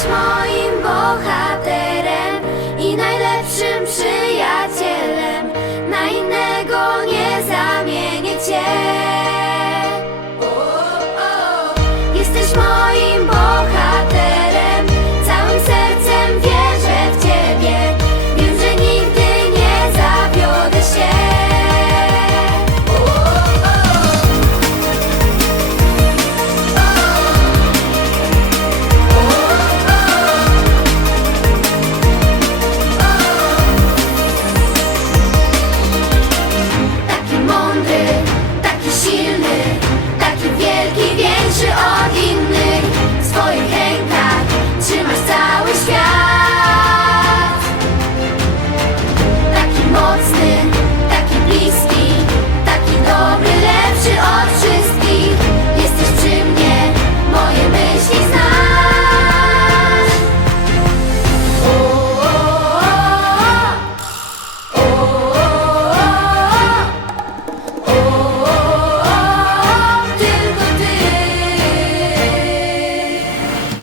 Jesteś moim bohaterem i najlepszym przyjacielem. Na innego nie zamienię cię. Jesteś moim bohaterem.